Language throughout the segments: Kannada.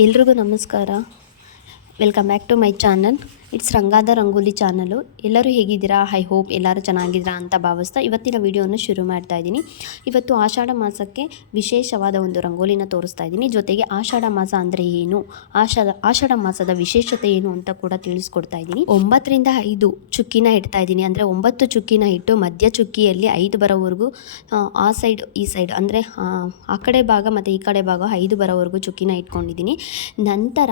ಎಲ್ರಿಗೂ ನಮಸ್ಕಾರ. Welcome back to my channel it's ರಂಗಾದ Rangoli channel ಎಲ್ಲರೂ ಹೇಗಿದ್ದೀರಾ? ಐ ಹೋಪ್ ಎಲ್ಲರೂ ಚೆನ್ನಾಗಿದ್ದೀರಾ ಅಂತ ಭಾವಿಸ್ತಾ ಇವತ್ತಿನ ವಿಡಿಯೋನ ಶುರು ಮಾಡ್ತಾ ಇದ್ದೀನಿ. ಇವತ್ತು ಆಷಾಢ ಮಾಸಕ್ಕೆ ವಿಶೇಷವಾದ ಒಂದು ರಂಗೋಲಿನ ತೋರಿಸ್ತಾ ಇದ್ದೀನಿ. ಜೊತೆಗೆ ಆಷಾಢ ಮಾಸ ಅಂದರೆ ಏನು? ಆಷಾಢ ಆಷಾಢ ಮಾಸದ ವಿಶೇಷತೆ ಏನು ಅಂತ ಕೂಡ ತಿಳಿಸ್ಕೊಡ್ತಾ ಇದ್ದೀನಿ. ಒಂಬತ್ತರಿಂದ ಐದು ಚುಕ್ಕಿನ ಇಡ್ತಾ ಇದ್ದೀನಿ. ಅಂದರೆ ಒಂಬತ್ತು ಚುಕ್ಕಿನ ಇಟ್ಟು ಮಧ್ಯ ಚುಕ್ಕಿಯಲ್ಲಿ ಐದು ಬರೋವರೆಗೂ ಆ, ಸೈಡ್ ಈ ಸೈಡ್ ಅಂದರೆ ಆ ಕಡೆ ಭಾಗ ಮತ್ತು ಈ ಕಡೆ ಭಾಗ ಐದು ಬರೋವರೆಗೂ ಚುಕ್ಕಿನ ಇಟ್ಕೊಂಡಿದ್ದೀನಿ. ನಂತರ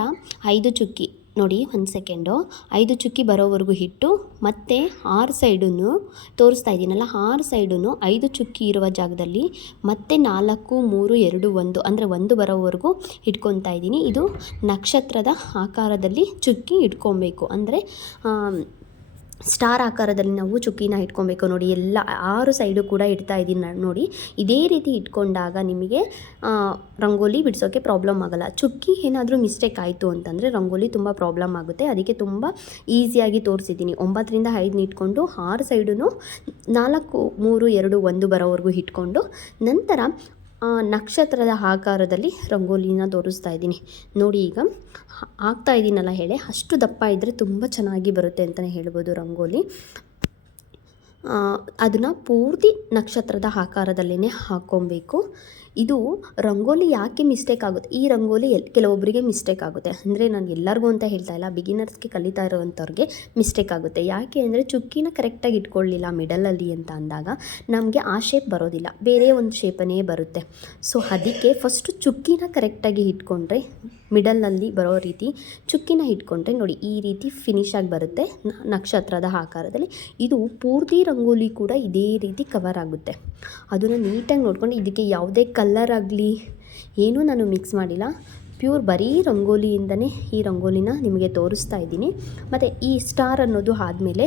ಐದು ಚುಕ್ಕಿ ನೋಡಿ ಒಂದು ಸೆಕೆಂಡು. ಐದು ಚುಕ್ಕಿ ಬರೋವರೆಗೂ ಹಿಟ್ಟು ಮತ್ತೆ ಆರು ಸೈಡನ್ನು ತೋರಿಸ್ತಾ ಇದ್ದೀನಲ್ಲ, ಆರು ಸೈಡನ್ನು ಐದು ಚುಕ್ಕಿ ಇರುವ ಜಾಗದಲ್ಲಿ ಮತ್ತೆ ನಾಲ್ಕು, ಮೂರು, ಎರಡು, ಒಂದು, ಅಂದರೆ ಒಂದು ಬರೋವರೆಗೂ ಇಟ್ಕೊತಾ ಇದ್ದೀನಿ. ಇದು ನಕ್ಷತ್ರದ ಆಕಾರದಲ್ಲಿ ಚುಕ್ಕಿ ಇಟ್ಕೊಬೇಕು ಅಂದರೆ ಸ್ಟಾರ್ ಆಕಾರದಲ್ಲಿ ನಾವು ಚುಕ್ಕಿನ ಇಟ್ಕೊಬೇಕು ನೋಡಿ, ಎಲ್ಲ ಆರು ಸೈಡು ಕೂಡ ಇಡ್ತಾ ಇದ್ದೀನಿ ನೋಡಿ. ಇದೇ ರೀತಿ ಇಟ್ಕೊಂಡಾಗ ನಿಮಗೆ ರಂಗೋಲಿ ಬಿಡಿಸೋಕ್ಕೆ ಪ್ರಾಬ್ಲಮ್ ಆಗಲ್ಲ. ಚುಕ್ಕಿ ಏನಾದರೂ ಮಿಸ್ಟೇಕ್ ಆಯಿತು ಅಂತಂದರೆ ರಂಗೋಲಿ ತುಂಬ ಪ್ರಾಬ್ಲಮ್ ಆಗುತ್ತೆ. ಅದಕ್ಕೆ ತುಂಬ ಈಸಿಯಾಗಿ ತೋರಿಸಿದ್ದೀನಿ. ಒಂಬತ್ತರಿಂದ ಐದನ್ನ ಇಟ್ಕೊಂಡು ಆರು ಸೈಡೂ ನಾಲ್ಕು, ಮೂರು, ಎರಡು, ಒಂದು ಬರೋವರೆಗೂ ಇಟ್ಕೊಂಡು ನಂತರ ನಕ್ಷತ್ರದ ಆಕಾರದಲ್ಲಿ ರಂಗೋಲಿನ ತೋರಿಸ್ತಾ ಇದ್ದೀನಿ. ನೋಡಿ ಈಗ, ಆಗ್ತಾ ಇದ್ದೀನಲ್ಲ ಹೇಳಿ, ಅಷ್ಟು ದಪ್ಪ ಇದ್ದರೆ ತುಂಬ ಚೆನ್ನಾಗಿ ಬರುತ್ತೆ ಅಂತಲೇ ಹೇಳ್ಬೋದು ರಂಗೋಲಿ. ಅದನ್ನು ಪೂರ್ತಿ ನಕ್ಷತ್ರದ ಆಕಾರದಲ್ಲೇ ಹಾಕ್ಕೊಬೇಕು. ಇದು ರಂಗೋಲಿ ಯಾಕೆ ಮಿಸ್ಟೇಕ್ ಆಗುತ್ತೆ? ಈ ರಂಗೋಲಿ ಎಲ್ ಕೆಲವೊಬ್ಬರಿಗೆ ಮಿಸ್ಟೇಕ್ ಆಗುತ್ತೆ. ಅಂದರೆ ನಾನು ಎಲ್ಲರಿಗೂ ಅಂತ ಹೇಳ್ತಾ ಇಲ್ಲ. ಬಿಗಿನರ್ಸ್ಗೆ ಕಲಿತಾ ಇರೋವಂಥವ್ರಿಗೆ ಮಿಸ್ಟೇಕ್ ಆಗುತ್ತೆ. ಯಾಕೆ ಅಂದರೆ ಚುಕ್ಕಿನ ಕರೆಕ್ಟಾಗಿ ಇಟ್ಕೊಳ್ಳಿಲ್ಲ ಮಿಡಲಲ್ಲಿ ಅಂತ ಅಂದಾಗ ನಮಗೆ ಆ ಶೇಪ್ ಬರೋದಿಲ್ಲ. ಬೇರೆ ಒಂದು ಶೇಪನೇ ಬರುತ್ತೆ. ಸೊ ಅದಕ್ಕೆ ಫಸ್ಟು ಚುಕ್ಕಿನ ಕರೆಕ್ಟಾಗಿ ಇಟ್ಕೊಂಡ್ರೆ ಮಿಡಲ್ನಲ್ಲಿ ಬರೋ ರೀತಿ ಚುಕ್ಕಿನ ಇಟ್ಕೊಂಡ್ರೆ ನೋಡಿ, ಈ ರೀತಿ ಫಿನಿಶ್ ಆಗಿ ಬರುತ್ತೆ ನಕ್ಷತ್ರದ ಆಕಾರದಲ್ಲಿ. ಇದು ಪೂರ್ತಿ ರಂಗೋಲಿ ಕೂಡ ಇದೇ ರೀತಿ ಕವರ್ ಆಗುತ್ತೆ. ಅದನ್ನು ನೀಟಾಗಿ ನೋಡ್ಕೊಂಡು ಇದಕ್ಕೆ ಯಾವುದೇ ಕಲರ್ ಆಗಲಿ, ಏನೂ ನಾನು ಮಿಕ್ಸ್ ಮಾಡಿಲ್ಲ. ಪ್ಯೂರ್ ಬರೀ ರಂಗೋಲಿಯಿಂದನೇ ಈ ರಂಗೋಲಿನ ನಿಮಗೆ ತೋರಿಸ್ತಾ ಇದ್ದೀನಿ. ಮತ್ತು ಈ ಸ್ಟಾರ್ ಅನ್ನೋದು ಆದಮೇಲೆ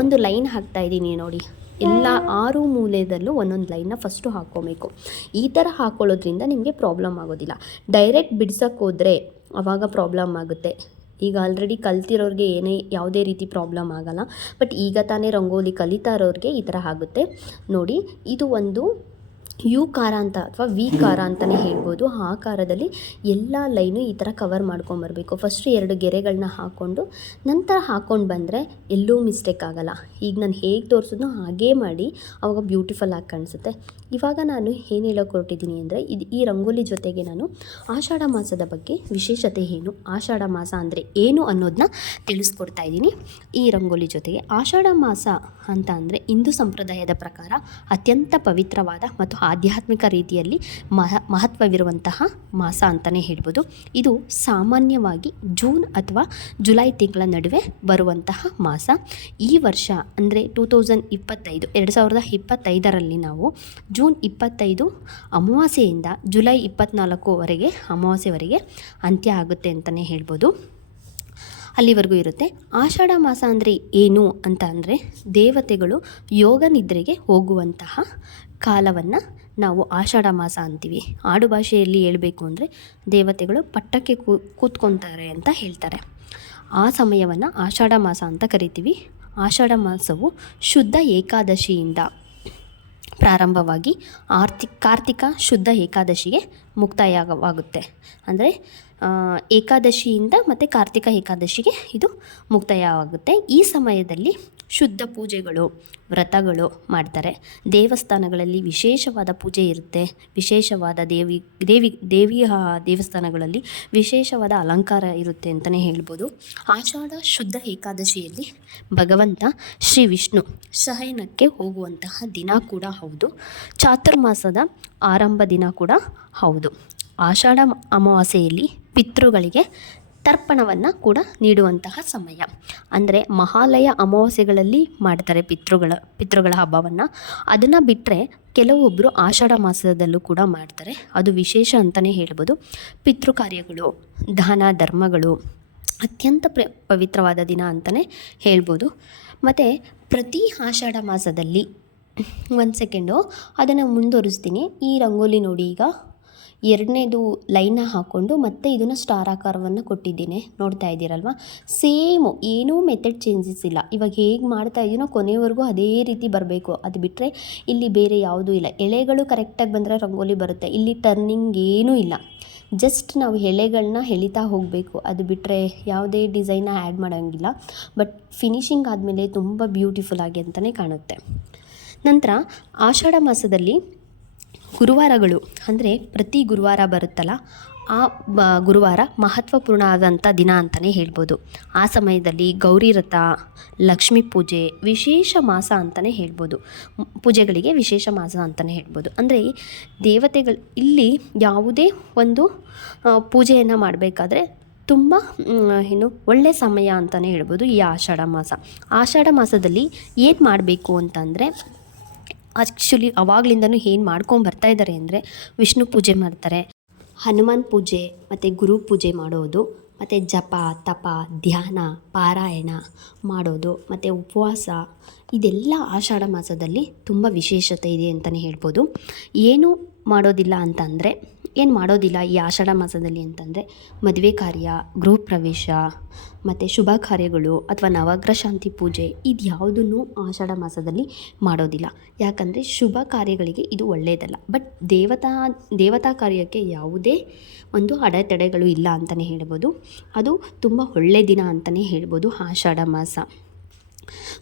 ಒಂದು ಲೈನ್ ಹಾಕ್ತಾ ಇದ್ದೀನಿ ನೋಡಿ. ಎಲ್ಲ ಆರು ಮೂಲೆಯಲ್ಲೂ ಒಂದೊಂದು ಲೈನ್ನ ಫಸ್ಟು ಹಾಕ್ಕೋಬೇಕು. ಈ ಥರ ಹಾಕ್ಕೊಳ್ಳೋದ್ರಿಂದ ನಿಮಗೆ ಪ್ರಾಬ್ಲಮ್ ಆಗೋದಿಲ್ಲ. ಡೈರೆಕ್ಟ್ ಬಿಡ್ಸೋಕ್ಕೆ ಹೋದರೆ ಆವಾಗ ಪ್ರಾಬ್ಲಮ್ ಆಗುತ್ತೆ. ಈಗ ಆಲ್ರೆಡಿ ಕಲ್ತಿರೋರಿಗೆ ಏನೇ ಯಾವುದೇ ರೀತಿ ಪ್ರಾಬ್ಲಮ್ ಆಗಲ್ಲ. ಬಟ್ ಈಗ ತಾನೇ ರಂಗೋಲಿ ಕಲಿತಾ ಇರೋರಿಗೆ ಈ ಥರ ಆಗುತ್ತೆ. ನೋಡಿ, ಇದು ಒಂದು ಯು ಕಾರ ಅಂತ ಅಥವಾ ವಿ ಕಾರ ಅಂತಲೇ ಹೇಳ್ಬೋದು. ಆ ಕಾರದಲ್ಲಿ ಎಲ್ಲ ಲೈನು ಈ ಥರ ಕವರ್ ಮಾಡ್ಕೊಂಬರ್ಬೇಕು ಫಸ್ಟು ಎರಡು ಗೆರೆಗಳನ್ನ ಹಾಕ್ಕೊಂಡು ನಂತರ ಹಾಕ್ಕೊಂಡು ಬಂದರೆ ಎಲ್ಲೂ ಮಿಸ್ಟೇಕ್ ಆಗಲ್ಲ. ಈಗ ನಾನು ಹೇಗೆ ತೋರಿಸಿದ್ನೋ ಹಾಗೇ ಮಾಡಿ ಅವಾಗ ಬ್ಯೂಟಿಫುಲ್ ಆಗಿ ಕಾಣಿಸುತ್ತೆ. ಇವಾಗ ನಾನು ಏನು ಹೇಳೋಕೆ ಹೊರಟಿದ್ದೀನಿ ಅಂದರೆ ಇದು ಈ ರಂಗೋಲಿ ಜೊತೆಗೆ ನಾನು ಆಷಾಢ ಮಾಸದ ಬಗ್ಗೆ ವಿಶೇಷತೆ ಏನು, ಆಷಾಢ ಮಾಸ ಅಂದರೆ ಏನು ಅನ್ನೋದನ್ನ ತಿಳಿಸ್ಕೊಡ್ತಾ ಇದ್ದೀನಿ. ಈ ರಂಗೋಲಿ ಜೊತೆಗೆ ಆಷಾಢ ಮಾಸ ಅಂತ ಅಂದರೆ ಹಿಂದೂ ಸಂಪ್ರದಾಯದ ಪ್ರಕಾರ ಅತ್ಯಂತ ಪವಿತ್ರವಾದ ಮತ್ತು ಆಧ್ಯಾತ್ಮಿಕ ರೀತಿಯಲ್ಲಿ ಮಹ, ಮಹತ್ವವಿರುವಂತಹ ಮಾಸ ಅಂತಲೇ ಹೇಳ್ಬೋದು. ಇದು ಸಾಮಾನ್ಯವಾಗಿ ಜೂನ್ ಅಥವಾ ಜುಲೈ ತಿಂಗಳ ನಡುವೆ ಬರುವಂತಹ ಮಾಸ. ಈ ವರ್ಷ ಅಂದರೆ ಟೂ ತೌಸಂಡ್ ಇಪ್ಪತ್ತೈದು, ಎರಡು ಸಾವಿರದ ಇಪ್ಪತ್ತೈದರಲ್ಲಿ ನಾವು ಜೂನ್ ಇಪ್ಪತ್ತೈದು ಅಮಾವಾಸ್ಯೆಯಿಂದ ಜುಲೈ ಇಪ್ಪತ್ತ್ನಾಲ್ಕುವರೆಗೆ ಅಮಾವಾಸ್ಯೆವರೆಗೆ ಅಂತ್ಯ ಆಗುತ್ತೆ ಅಂತಲೇ ಹೇಳ್ಬೋದು. ಅಲ್ಲಿವರೆಗೂ ಇರುತ್ತೆ. ಆಷಾಢ ಮಾಸ ಅಂದರೆ ಏನು ಅಂತ ಅಂದರೆ ದೇವತೆಗಳು ಯೋಗ ನಿದ್ರೆಗೆ ಹೋಗುವಂತಹ ಕಾಲವನ್ನು ನಾವು ಆಷಾಢ ಮಾಸ ಅಂತೀವಿ. ಆಡು ಭಾಷೆಯಲ್ಲಿ ಹೇಳಬೇಕು ಅಂದರೆ ದೇವತೆಗಳು ಪಟ್ಟಕ್ಕೆ ಕೂತ್ಕೊತಾರೆ ಅಂತ ಹೇಳ್ತಾರೆ. ಆ ಸಮಯವನ್ನು ಆಷಾಢ ಮಾಸ ಅಂತ ಕರಿತೀವಿ. ಆಷಾಢ ಮಾಸವು ಶುದ್ಧ ಏಕಾದಶಿಯಿಂದ ಪ್ರಾರಂಭವಾಗಿ ಆರ್ಥಿಕ ಕಾರ್ತಿಕ ಶುದ್ಧ ಏಕಾದಶಿಗೆ ಮುಕ್ತಾಯವಾಗುತ್ತೆ. ಅಂದರೆ ಏಕಾದಶಿಯಿಂದ ಮತ್ತು ಕಾರ್ತಿಕ ಏಕಾದಶಿಗೆ ಇದು ಮುಕ್ತಾಯವಾಗುತ್ತೆ. ಈ ಸಮಯದಲ್ಲಿ ಶುದ್ಧ ಪೂಜೆಗಳು, ವ್ರತಗಳು ಮಾಡ್ತಾರೆ. ದೇವಸ್ಥಾನಗಳಲ್ಲಿ ವಿಶೇಷವಾದ ಪೂಜೆ ಇರುತ್ತೆ. ವಿಶೇಷವಾದ ದೇವಿ ದೇವಿ, ದೇವಿಯ ದೇವಸ್ಥಾನಗಳಲ್ಲಿ ವಿಶೇಷವಾದ ಅಲಂಕಾರ ಇರುತ್ತೆ ಅಂತಲೇ ಹೇಳ್ಬೋದು. ಆಷಾಢ ಶುದ್ಧ ಏಕಾದಶಿಯಲ್ಲಿ ಭಗವಂತ ಶ್ರೀ ವಿಷ್ಣು ಶಯನಕ್ಕೆ ಹೋಗುವಂತಹ ದಿನ ಕೂಡ ಹೌದು. ಚಾತುರ್ಮಾಸದ ಆರಂಭ ದಿನ ಕೂಡ ಹೌದು. ಆಷಾಢ ಅಮಾವಾಸ್ಯೆಯಲ್ಲಿ ಪಿತೃಗಳಿಗೆ ತರ್ಪಣವನ್ನು ಕೂಡ ನೀಡುವಂತಹ ಸಮಯ. ಅಂದರೆ ಮಹಾಲಯ ಅಮಾವಾಸ್ಯೆಗಳಲ್ಲಿ ಮಾಡ್ತಾರೆ ಪಿತೃಗಳ ಪಿತೃಗಳ ಹಬ್ಬವನ್ನು. ಅದನ್ನು ಬಿಟ್ಟರೆ ಕೆಲವೊಬ್ಬರು ಆಷಾಢ ಮಾಸದಲ್ಲೂ ಕೂಡ ಮಾಡ್ತಾರೆ. ಅದು ವಿಶೇಷ ಅಂತಲೇ ಹೇಳ್ಬೋದು. ಪಿತೃ ಕಾರ್ಯಗಳು, ದಾನ ಧರ್ಮಗಳು, ಅತ್ಯಂತ ಪ್ರ, ಪವಿತ್ರವಾದ ದಿನ ಅಂತಲೇ ಹೇಳ್ಬೋದು. ಮತ್ತು ಪ್ರತಿ ಆಷಾಢ ಮಾಸದಲ್ಲಿ, ಒಂದು ಸೆಕೆಂಡು ಅದನ್ನು ಮುಂದುವರಿಸ್ತೀನಿ. ಈ ರಂಗೋಲಿ ನೋಡಿ ಈಗ. ಎರಡನೇದು ಲೈನ ಹಾಕ್ಕೊಂಡು ಮತ್ತೆ ಇದನ್ನು ಸ್ಟಾರ್ ಆಕಾರವನ್ನು ಕೊಟ್ಟಿದ್ದೀನಿ. ನೋಡ್ತಾ ಇದ್ದೀರಲ್ವ? ಸೇಮು, ಏನೂ ಮೆಥಡ್ ಚೇಂಜಸ್ ಇಲ್ಲ. ಇವಾಗ ಹೇಗೆ ಮಾಡ್ತಾ ಇದೀನೋ ಕೊನೆವರೆಗೂ ಅದೇ ರೀತಿ ಬರಬೇಕು. ಅದು ಬಿಟ್ಟರೆ ಇಲ್ಲಿ ಬೇರೆ ಯಾವುದೂ ಇಲ್ಲ. ಎಳೆಗಳು ಕರೆಕ್ಟಾಗಿ ಬಂದರೆ ರಂಗೋಲಿ ಬರುತ್ತೆ. ಇಲ್ಲಿ ಟರ್ನಿಂಗ್ ಏನೂ ಇಲ್ಲ. ಜಸ್ಟ್ ನಾವು ಎಳೆಗಳನ್ನ ಎಳಿತಾ ಹೋಗಬೇಕು. ಅದು ಬಿಟ್ಟರೆ ಯಾವುದೇ ಡಿಸೈನ್ನ ಆ್ಯಡ್ ಮಾಡೋಂಗಿಲ್ಲ. ಬಟ್ ಫಿನಿಶಿಂಗ್ ಆದಮೇಲೆ ತುಂಬ ಬ್ಯೂಟಿಫುಲ್ ಆಗಿ ಅಂತಲೇ ಕಾಣುತ್ತೆ. ನಂತರ ಆಷಾಢ ಮಾಸದಲ್ಲಿ ಗುರುವಾರಗಳು ಅಂದರೆ ಪ್ರತಿ ಗುರುವಾರ ಬರುತ್ತಲ್ಲ, ಆ ಬ ಗುರುವಾರ ಮಹತ್ವಪೂರ್ಣ ಆದಂಥ ದಿನ ಅಂತಲೇ ಹೇಳ್ಬೋದು. ಆ ಸಮಯದಲ್ಲಿ ಗೌರಿ ರಥ ಲಕ್ಷ್ಮೀ ಪೂಜೆ, ವಿಶೇಷ ಮಾಸ ಅಂತಲೇ ಹೇಳ್ಬೋದು. ಪೂಜೆಗಳಿಗೆ ವಿಶೇಷ ಮಾಸ ಅಂತಲೇ ಹೇಳ್ಬೋದು. ಅಂದರೆ ದೇವತೆಗಳು ಇಲ್ಲಿ ಯಾವುದೇ ಒಂದು ಪೂಜೆಯನ್ನು ಮಾಡಬೇಕಾದ್ರೆ ತುಂಬ ಏನು ಒಳ್ಳೆಯ ಸಮಯ ಅಂತಲೇ ಹೇಳ್ಬೋದು ಈ ಆಷಾಢ ಮಾಸ. ಆಷಾಢ ಮಾಸದಲ್ಲಿ ಏನು ಮಾಡಬೇಕು ಅಂತಂದರೆ ಆ್ಯಕ್ಚುಲಿ ಅವಾಗ್ಲಿಂದನೂ ಏನು ಮಾಡ್ಕೊಂಡು ಬರ್ತಾ ಇದ್ದಾರೆ ಅಂದರೆ ವಿಷ್ಣು ಪೂಜೆ ಮಾಡ್ತಾರೆ. ಹನುಮಾನ್ ಪೂಜೆ ಮತ್ತು ಗುರು ಪೂಜೆ ಮಾಡೋದು, ಮತ್ತು ಜಪ, ತಪ, ಧ್ಯಾನ, ಪಾರಾಯಣ ಮಾಡೋದು, ಮತ್ತು ಉಪವಾಸ ಇದೆಲ್ಲ ಆಷಾಢ ಮಾಸದಲ್ಲಿ ತುಂಬ ವಿಶೇಷತೆ ಇದೆ ಅಂತಲೇ ಹೇಳ್ಬೋದು. ಏನು ಮಾಡೋದಿಲ್ಲ ಅಂತಂದರೆ ಏನು ಮಾಡೋದಿಲ್ಲ ಈ ಆಷಾಢ ಮಾಸದಲ್ಲಿ ಅಂತಂದರೆ ಮದುವೆ ಕಾರ್ಯ, ಗೃಹ ಪ್ರವೇಶ, ಮತ್ತು ಶುಭ ಕಾರ್ಯಗಳು ಅಥವಾ ನವಗ್ರಹ ಶಾಂತಿ ಪೂಜೆ ಇದು ಯಾವುದನ್ನು ಆಷಾಢ ಮಾಸದಲ್ಲಿ ಮಾಡೋದಿಲ್ಲ. ಯಾಕಂದರೆ ಶುಭ ಕಾರ್ಯಗಳಿಗೆ ಇದು ಒಳ್ಳೆಯದಲ್ಲ ಬಟ್ ದೇವತಾ ದೇವತಾ ಕಾರ್ಯಕ್ಕೆ ಯಾವುದೇ ಒಂದು ಅಡೆತಡೆಗಳು ಇಲ್ಲ ಅಂತಲೇ ಹೇಳ್ಬೋದು. ಅದು ತುಂಬ ಒಳ್ಳೆಯ ದಿನ ಅಂತಲೇ ಹೇಳ್ಬೋದು ಆಷಾಢ ಮಾಸ.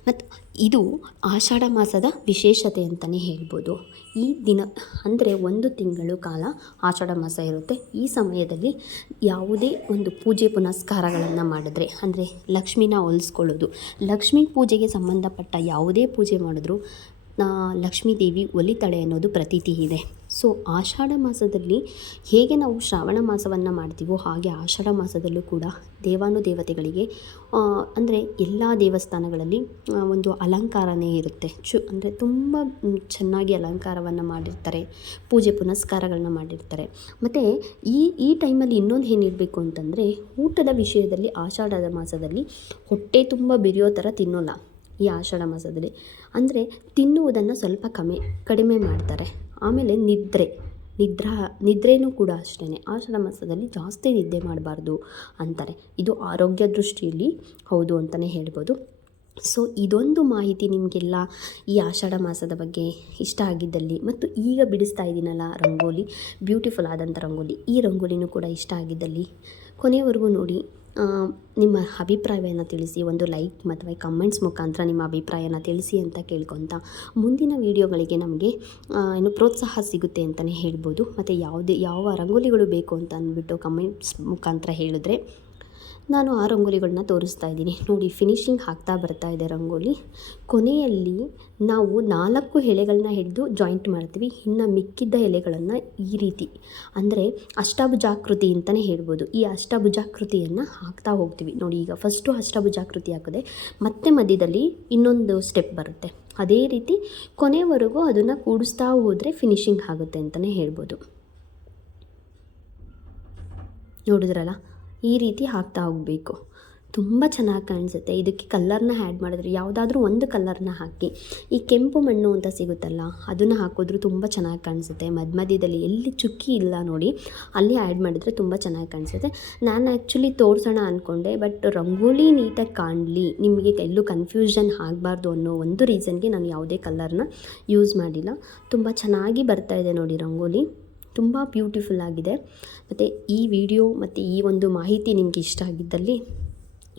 ಮತ್ತು ಇದು ಆಷಾಢ ಮಾಸದ ವಿಶೇಷತೆ ಅಂತಲೇ ಹೇಳ್ಬೋದು. ಈ ದಿನ ಅಂದರೆ ಒಂದು ತಿಂಗಳು ಕಾಲ ಆಷಾಢ ಮಾಸ ಇರುತ್ತೆ. ಈ ಸಮಯದಲ್ಲಿ ಯಾವುದೇ ಒಂದು ಪೂಜೆ ಪುನಸ್ಕಾರಗಳನ್ನು ಮಾಡಿದ್ರೆ, ಅಂದರೆ ಲಕ್ಷ್ಮಿನ ಒಲಿಸ್ಕೊಳ್ಳೋದು ಲಕ್ಷ್ಮೀ ಪೂಜೆಗೆ ಸಂಬಂಧಪಟ್ಟ ಯಾವುದೇ ಪೂಜೆ ಮಾಡಿದ್ರೂ ಲಕ್ಷ್ಮೀ ದೇವಿ ಒಲಿತಾಳೆ ಅನ್ನೋದು ಪ್ರತೀತಿ ಇದೆ. ಸೊ ಆಷಾಢ ಮಾಸದಲ್ಲಿ ಹೇಗೆ ನಾವು ಶ್ರಾವಣ ಮಾಸವನ್ನು ಮಾಡ್ತೀವೋ ಹಾಗೆ ಆಷಾಢ ಮಾಸದಲ್ಲೂ ಕೂಡ ದೇವಾನುದೇವತೆಗಳಿಗೆ ಅಂದರೆ ಎಲ್ಲ ದೇವಸ್ಥಾನಗಳಲ್ಲಿ ಒಂದು ಅಲಂಕಾರನೇ ಇರುತ್ತೆ. ಚು ಅಂದರೆ ತುಂಬ ಚೆನ್ನಾಗಿ ಅಲಂಕಾರವನ್ನು ಮಾಡಿರ್ತಾರೆ. ಪೂಜೆ ಪುನಸ್ಕಾರಗಳನ್ನ ಮಾಡಿರ್ತಾರೆ. ಮತ್ತು ಈ ಈ ಟೈಮಲ್ಲಿ ಇನ್ನೊಂದು ಏನಿರಬೇಕು ಅಂತಂದರೆ ಊಟದ ವಿಷಯದಲ್ಲಿ ಆಷಾಢದ ಮಾಸದಲ್ಲಿ ಹೊಟ್ಟೆ ತುಂಬ ಬೆರೆಯೋ ಥರ ತಿನ್ನೋಲ್ಲ ಈ ಆಷಾಢ ಮಾಸದಲ್ಲಿ. ಅಂದರೆ ತಿನ್ನುವುದನ್ನು ಸ್ವಲ್ಪ ಕಮ್ಮಿ, ಕಡಿಮೆ ಮಾಡ್ತಾರೆ. ಆಮೇಲೆ ನಿದ್ರೆ. ನಿದ್ರಾ, ನಿದ್ರೆನೂ ಕೂಡ ಅಷ್ಟೇ ಆಷಾಢ ಮಾಸದಲ್ಲಿ ಜಾಸ್ತಿ ನಿದ್ದೆ ಮಾಡಬಾರ್ದು ಅಂತಾರೆ. ಇದು ಆರೋಗ್ಯ ದೃಷ್ಟಿಯಲ್ಲಿ ಹೌದು ಅಂತಲೇ ಹೇಳ್ಬೋದು. ಸೊ ಇದೊಂದು ಮಾಹಿತಿ ನಿಮಗೆಲ್ಲ ಈ ಆಷಾಢ ಮಾಸದ ಬಗ್ಗೆ ಇಷ್ಟ ಆಗಿದ್ದಲ್ಲಿ ಮತ್ತು ಈಗ ಬಿಡಿಸ್ತಾ ಇದ್ದೀನಲ್ಲ ರಂಗೋಲಿ ಬ್ಯೂಟಿಫುಲ್ ಆದಂಥ ರಂಗೋಲಿ, ಈ ರಂಗೋಲಿನೂ ಕೂಡ ಇಷ್ಟ ಆಗಿದ್ದಲ್ಲಿ ಕೊನೆಯವರೆಗೂ ನೋಡಿ. ನಿಮ್ಮ ಅಭಿಪ್ರಾಯವನ್ನು ತಿಳಿಸಿ, ಒಂದು ಲೈಕ್ ಮತ್ತು ಕಮೆಂಟ್ಸ್ ಮುಖಾಂತರ ನಿಮ್ಮ ಅಭಿಪ್ರಾಯನ ತಿಳಿಸಿ ಅಂತ ಕೇಳ್ಕೊತ ಮುಂದಿನ ವೀಡಿಯೋಗಳಿಗೆ ನಮಗೆ ಏನು ಪ್ರೋತ್ಸಾಹ ಸಿಗುತ್ತೆ ಅಂತಲೇ ಹೇಳ್ಬೋದು. ಮತ್ತು ಯಾವುದೇ, ಯಾವ ರಂಗೋಲಿಗಳು ಬೇಕು ಅಂತ ಅಂದ್ಬಿಟ್ಟು ಕಮೆಂಟ್ಸ್ ಮುಖಾಂತರ ಹೇಳಿದ್ರೆ ನಾನು ಆ ರಂಗೋಲಿಗಳನ್ನ ತೋರಿಸ್ತಾ ಇದ್ದೀನಿ. ನೋಡಿ ಫಿನಿಶಿಂಗ್ ಹಾಕ್ತಾ ಬರ್ತಾ ಇದೆ ರಂಗೋಲಿ. ಕೊನೆಯಲ್ಲಿ ನಾವು ನಾಲ್ಕು ಎಲೆಗಳನ್ನ ಹಿಡಿದು ಜಾಯಿಂಟ್ ಮಾಡ್ತೀವಿ. ಇನ್ನು ಮಿಕ್ಕಿದ್ದ ಎಲೆಗಳನ್ನು ಈ ರೀತಿ. ಅಂದರೆ ಅಷ್ಟಭುಜಾಕೃತಿ ಅಂತಲೇ ಹೇಳ್ಬೋದು. ಈ ಅಷ್ಟಭುಜಾಕೃತಿಯನ್ನು ಹಾಕ್ತಾ ಹೋಗ್ತೀವಿ. ನೋಡಿ, ಈಗ ಫಸ್ಟು ಅಷ್ಟಭುಜಾಕೃತಿ ಹಾಕಿದೆ ಮತ್ತೆ ಮಧ್ಯದಲ್ಲಿ ಇನ್ನೊಂದು ಸ್ಟೆಪ್ ಬರುತ್ತೆ. ಅದೇ ರೀತಿ ಕೊನೆವರೆಗೂ ಅದನ್ನು ಕೂಡಿಸ್ತಾ ಹೋದರೆ ಫಿನಿಶಿಂಗ್ ಆಗುತ್ತೆ ಅಂತಲೇ ಹೇಳ್ಬೋದು. ನೋಡಿದ್ರಲ್ಲ? ಈ ರೀತಿ ಹಾಕ್ತಾ ಹೋಗಬೇಕು. ತುಂಬ ಚೆನ್ನಾಗಿ ಕಾಣಿಸುತ್ತೆ. ಇದಕ್ಕೆ ಕಲ್ಲರ್ನ ಆ್ಯಡ್ ಮಾಡಿದ್ರೆ ಯಾವುದಾದ್ರೂ ಒಂದು ಕಲ್ಲರ್ನ ಹಾಕಿ. ಈ ಕೆಂಪು ಮಣ್ಣು ಅಂತ ಸಿಗುತ್ತಲ್ಲ, ಅದನ್ನು ಹಾಕಿದ್ರು ತುಂಬ ಚೆನ್ನಾಗಿ ಕಾಣಿಸುತ್ತೆ. ಮಧ್ಯ ಮಧ್ಯದಲ್ಲಿ ಎಲ್ಲಿ ಚುಕ್ಕಿ ಇಲ್ಲ ನೋಡಿ, ಅಲ್ಲಿ ಆ್ಯಡ್ ಮಾಡಿದರೆ ತುಂಬ ಚೆನ್ನಾಗಿ ಕಾಣಿಸುತ್ತೆ. ನಾನು ಆ್ಯಕ್ಚುಲಿ ತೋರಿಸೋಣ ಅಂದ್ಕೊಂಡೆ ಬಟ್ ರಂಗೋಲಿ ನೀಟಾಗಿ ಕಾಣಲಿ. ನಿಮಗೆ ಎಲ್ಲೂ ಕನ್ಫ್ಯೂಷನ್ ಆಗಬಾರ್ದು ಅನ್ನೋ ಒಂದು ರೀಸನ್ಗೆ ನಾನು ಯಾವುದೇ ಕಲ್ಲರ್ನ ಯೂಸ್ ಮಾಡಿಲ್ಲ. ತುಂಬ ಚೆನ್ನಾಗಿ ಬರ್ತಾ ಇದೆ ನೋಡಿ ರಂಗೋಲಿ. ತುಂಬ ಬ್ಯೂಟಿಫುಲ್ ಆಗಿದೆ. ಮತ್ತು ಈ ವಿಡಿಯೋ ಮತ್ತು ಈ ಒಂದು ಮಾಹಿತಿ ನಿಮಗೆ ಇಷ್ಟ ಆಗಿದ್ದಲ್ಲಿ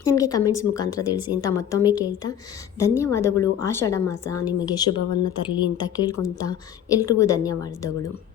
ನನಗೆ ಕಮೆಂಟ್ಸ್ ಮುಖಾಂತರ ತಿಳಿಸಿ ಅಂತ ಮತ್ತೊಮ್ಮೆ ಕೇಳ್ತಾ, ಧನ್ಯವಾದಗಳು. ಆಷಾಢ ಮಾಸ ನಿಮಗೆ ಶುಭವನ್ನು ತರಲಿ ಅಂತ ಕೇಳ್ಕೊತಾ ಎಲ್ರಿಗೂ ಧನ್ಯವಾದಗಳು.